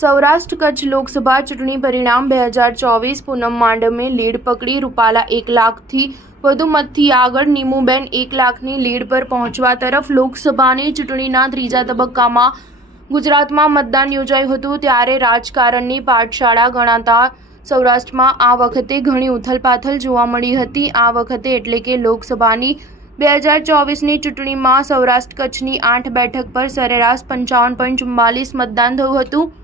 સૌરાષ્ટ્ર કચ્છ લોકસભા ચૂંટણી પરિણામ 2024 પૂનમ માંડમે લીડ પકડી રૂપાલા 1 લાખથી વધુ મતથી આગળ, નીમુબેન 1 લાખની લીડ પર પહોંચવા તરફ। લોકસભાની ચૂંટણીના ત્રીજા તબક્કામાં ગુજરાતમાં મતદાન યોજાયું હતું, ત્યારે રાજકારણની પાઠશાળા ગણાતા સૌરાષ્ટ્રમાં આ વખતે ઘણી ઉથલપાથલ જોવા મળી હતી। આ વખતે એટલે કે લોકસભાની 2024ની ચૂંટણીમાં સૌરાષ્ટ્ર કચ્છની 8 બેઠક પર સરેરાશ 55.44 મતદાન થયું હતું।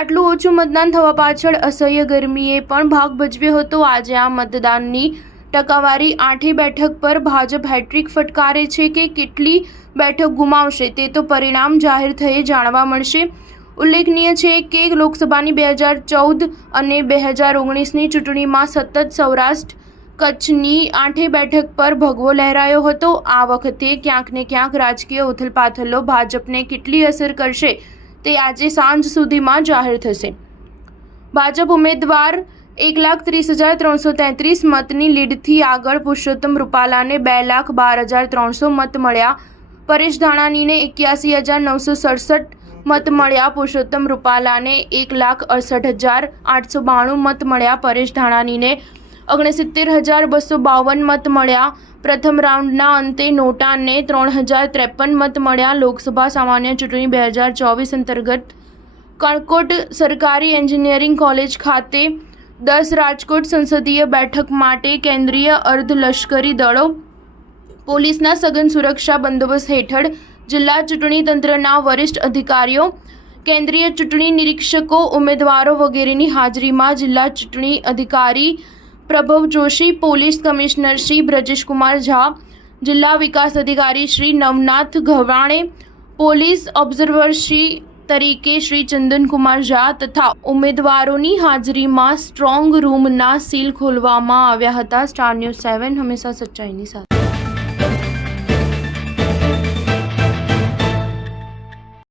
આટલું ઓછું મતદાન થવા પાછળ અસહ્ય ગરમીએ પણ ભાગ ભજવ્યો હતો। આજે આ મતદાનની ટકાવારી 8 બેઠક પર ભાજપ હેટ્રિક ફટકારે છે કે કેટલી બેઠક ગુમાવશે તે તો પરિણામ જાહેર થયે જાણવા મળશે। ઉલ્લેખનીય છે કે લોકસભાની 2014 અને 2019ની ચૂંટણીમાં સતત સૌરાષ્ટ્ર કચ્છની 8 બેઠક પર ભગવો લહેરાયો હતો। આ વખતે ક્યાંક ને ક્યાંક રાજકીય ઉથલપાથલો ભાજપને કેટલી અસર કરશે તે આજે સાંજ સુધીમાં જાહેર થશે। ભાજપ ઉમેદવાર 1,30,333 મતની લીડથી આગળ પુરુષોત્તમ રૂપાલાને 2,12,300 મત મળ્યા। પરેશ ધાનાણીને 81,967 મત મળ્યા। પુરુષોત્તમ રૂપાલાને 1,68,892 મત મળ્યા। પરેશ ધાનાણીને 69,252 મત મળ્યા। પ્રથમ રાઉન્ડના અંતે નોટાને 3,053 મત મળ્યા। લોકસભા સામાન્ય ચૂંટણી 2024 અંતર્ગત કણકોટ સરકારી એન્જિનિયરિંગ કોલેજ ખાતે 10 રાજકોટ સંસદીય બેઠક માટે કેન્દ્રીય અર્ધલશ્કરી દળો, પોલીસના સઘન સુરક્ષા બંદોબસ્ત હેઠળ જિલ્લા ચૂંટણી તંત્રના વરિષ્ઠ અધિકારીઓ, કેન્દ્રીય ચૂંટણી નિરીક્ષકો, ઉમેદવારો વગેરેની હાજરીમાં જિલ્લા ચૂંટણી અધિકારી પ્રભવ જોશી, પોલીસ કમિશનર શ્રી બ્રજેશકુમાર ઝા, જિલ્લા વિકાસ અધિકારી શ્રી નવનાથ ગવ્હાણે, પોલીસ ઓબ્ઝર્વર શ્રી તરીકે શ્રી ચંદનકુમાર ઝા તથા ઉમેદવારોની હાજરીમાં સ્ટ્રોંગ રૂમના સીલ ખોલવામાં આવ્યા હતા। સ્ટાર ન્યૂઝ 7 હંમેશા સચ્ચાઈની સાથે।